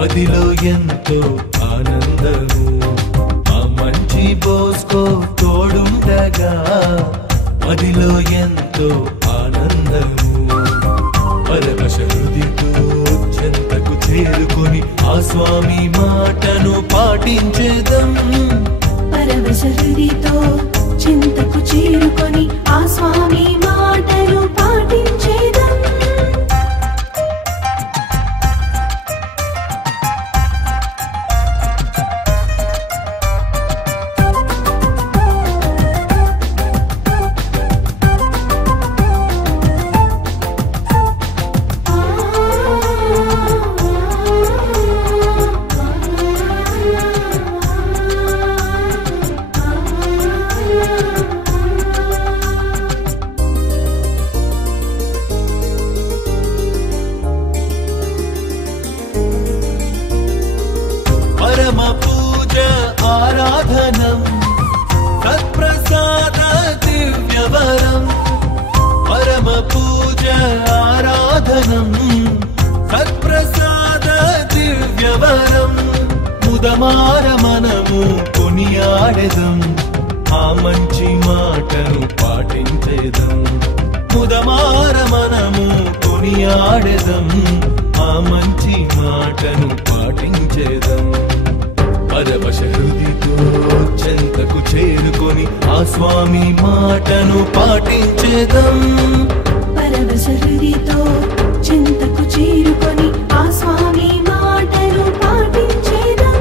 మదిలో ఎంతో ఆనందము ఆ మంచి బోస్కో తోడుండగా మదిలో ఎంతో ఆనందము పరవశ హృదితో చెంతకు చేరుకొని ఆ స్వామి మాటను పాటించేదం పరవశ హృదితో చింతకు చేరుకొని ఆ స్వామి మాటను పాటించేదం పరమ పూజ ఆరాధనం సత్ప్రసాద దివ్యవరం పరమ పూజ ఆరాధనం సత్ప్రసాద దివ్యవరం ముదమార మనము కొనియాడెదం ఆ మంచి మాటను పాటించేదం ముదమార మనము కొనియాడెదం ఆ మంచి మాటను పాటించేదం పరవశ హృదితో చెంతకు చేరుకొని ఆ స్వామి మాటను పాటించేదం పరవశ హృదితో చింతకు చేరుకొని ఆ స్వామి మాటను పాటించేదం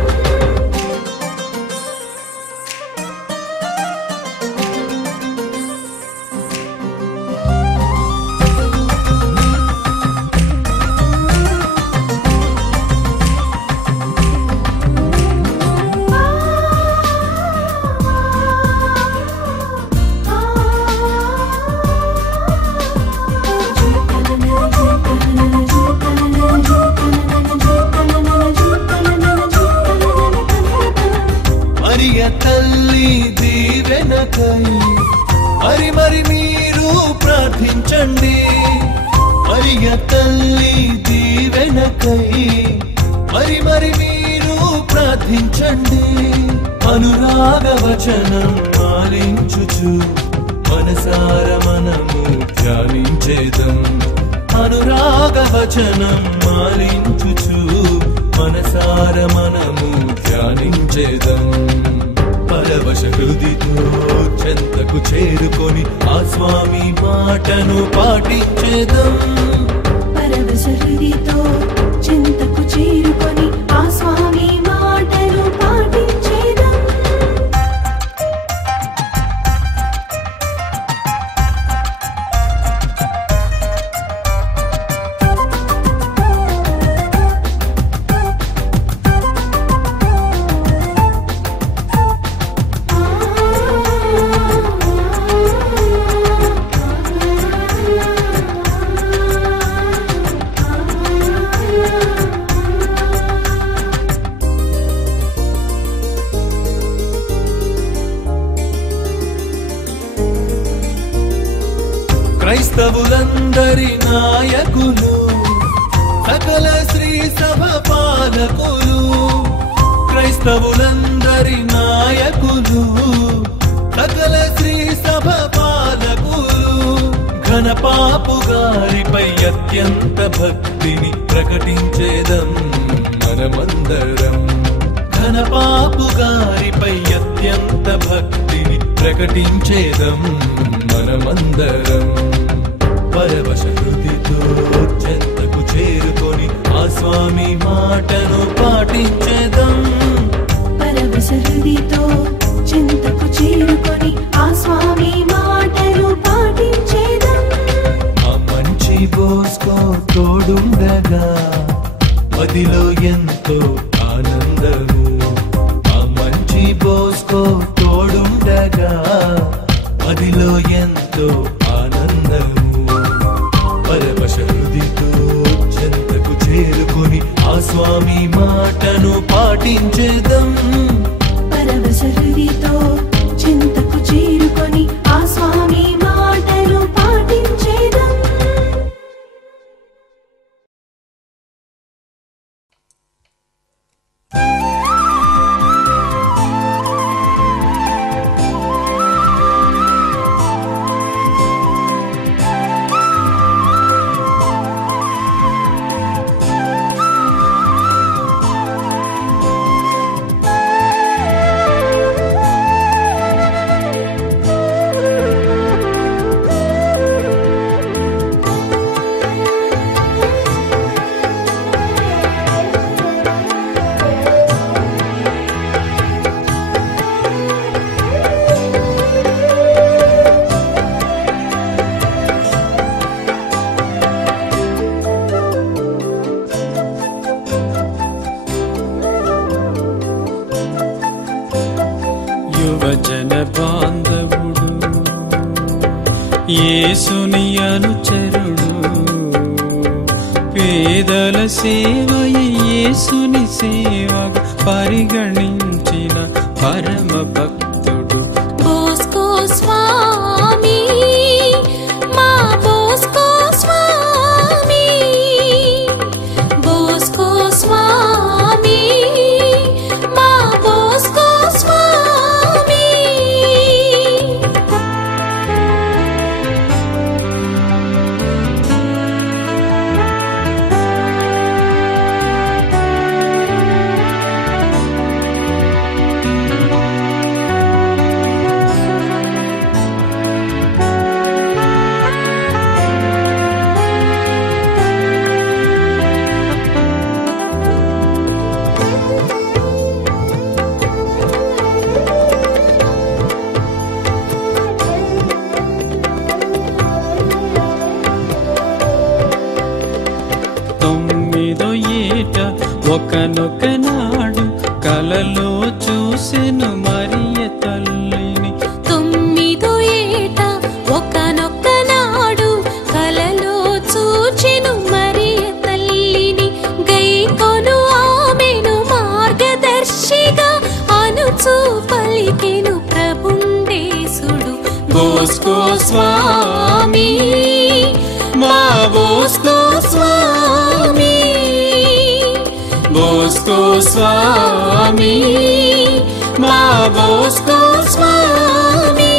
మరియ తల్లి దీవెనకై మరి మరి మీరు ప్రార్థించండి మరియ తల్లి దీవెనకై మరి మరి మీరు ప్రార్థించండి అనురాగ వచనం ఆలించుచు మనసార మనము ధ్యానించేదం అనురాగ వచనం ఆలించుచు మనసార మనము ధ్యానించేదం పరవశ హృదితో చెంతకు చేరుకొని ఆ స్వామి మాటను పాటించేదం పరవశ హృదితో చింతకు చేరుకొని ఆ స్వామి మాటను పాటించేదం క్రైస్తవులందరి నాయకులు సకల శ్రీ సభ పాలకులు క్రైస్తవులందరి నాయకులు సకల శ్రీ సభ పాలకులు ఘనపాపు గారిపై అత్యంత భక్తిని ప్రకటించేదం మనమందరం ఘనపాపు గారిపై అత్యంత భక్తిని ప్రకటించేదం మనమందరం పరవశ హృదితో చెంతకు చేరుకొని ఆ స్వామి మాటను పాటించేదం పరవశ హృదితో చింతకు చేరుకొని ఆ స్వామి మాటను పాటించేదం ఆ మంచి బోస్కో తోడుండగా మదిలో ఎంతో ఆనందము ఆ మంచి బోస్కో తోడుండగా మదిలో ఎంతో ఆనందము పరవశ హృదితో చెంతకు చేరుకొని ఆ స్వామి మాటను యేసుని అనుచరుడు, పేదల సేవయే యేసుని సేవగా పరిగణించిన పరమ భక్తుడు. బోస్కో స్వామి, మా బోస్కో స్వామి, బోస్కో స్వామి, మా బోస్కో స్వామి. ఒకనొక నాడు కలలో చూసెను మరియ తల్లిని. 9 ఏట ఒకనొక నాడు కలలో చూచెను మరియ తల్లిని. గైకొను ఆమెను మార్గదర్శిగా అనుచు పలికెను ప్రభుండేశుడు. బోస్కో స్వామి, మా బోస్కో స్వామి, బోస్కో స్వామి, మా బోస్కో స్వామి.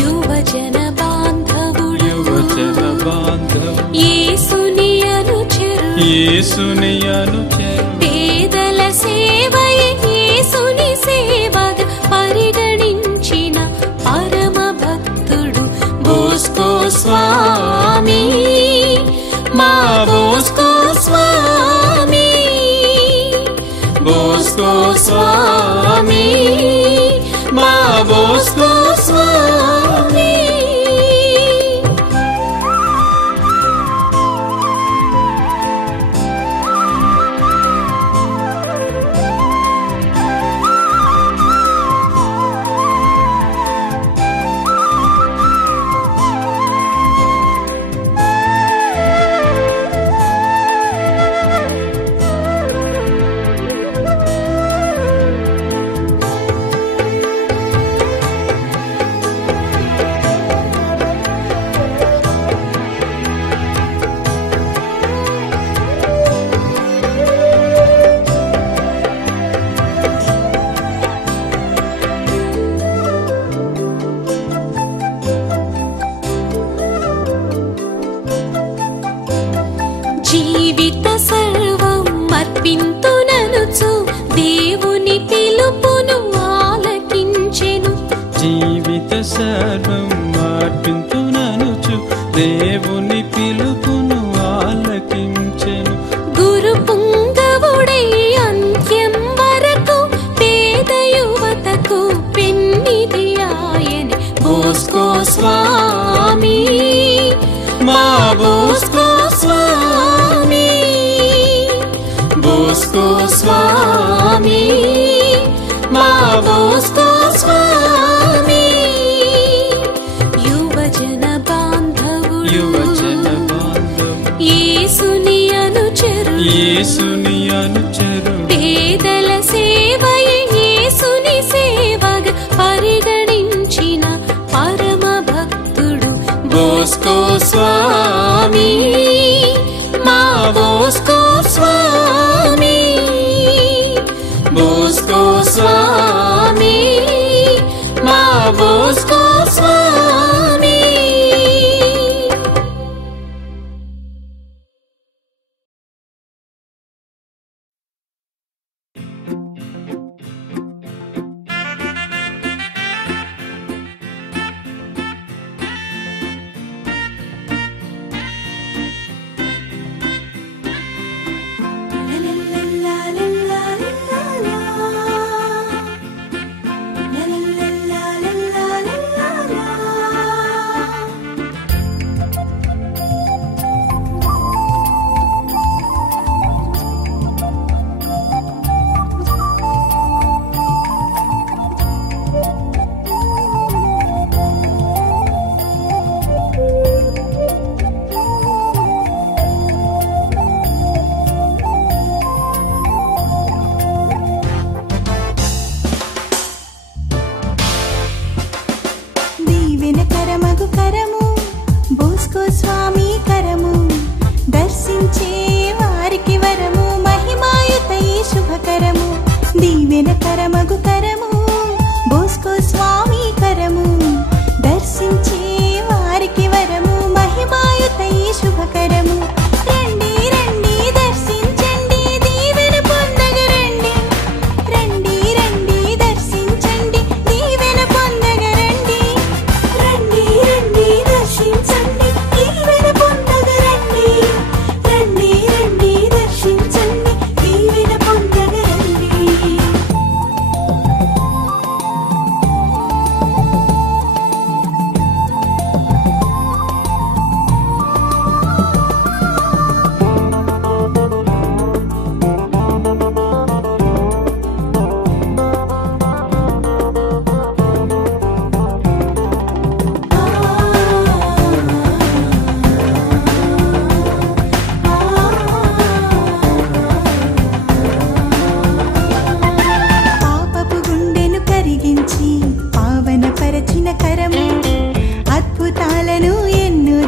యువజన బాంధవుడు, యువజన బాంధవుడు, యేసుని అనుచరుడు, యేసుని అనుచరుడు, పేదల సేవయే యేసుని సేవగా పరిగణించిన పరమ భక్తుడు. బోస్కో స్వామి, మా బోస్కో స్వామి, బోస్కో స్వామి, మా బోస్కో స్వామి. జీవిత సర్వం అర్పింతుననుచు దేవుని పిలుపును ఆలకించెను. జీవిత సర్వం అర్పింతుననుచు దేవుని పిలుపును ఆలకించెను. గురు పుంగవుడై అంత్యం వరకు పేద యువతకు పెన్నిధి ఆయనే. బోస్కో స్వామి, మా బోస్కో స్వామి, బోస్కో స్వామి, మా బోస్కో స్వామి. యువజన బాంధవుడు, యువజన బాంధవుడు, యేసుని అనుచరుడు, యేసుని అనుచరుడు, పేదల సేవయే యేసుని సేవగా పరిగణించిన పరమ భక్తుడు. బోస్కో స్వామి, మా బోస్కో స్వామి, బోస్కో స్వామి, మా బోస్కో స్వామి.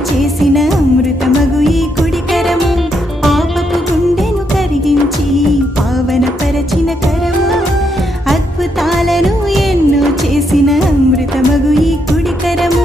చేసిన అమృతమగు ఈ కుడికరము పాపపు గుండెను కరిగించి పావనపరచిన కరము అద్భుతాలను ఎన్నో చేసిన అమృతమగు ఈ కుడికరము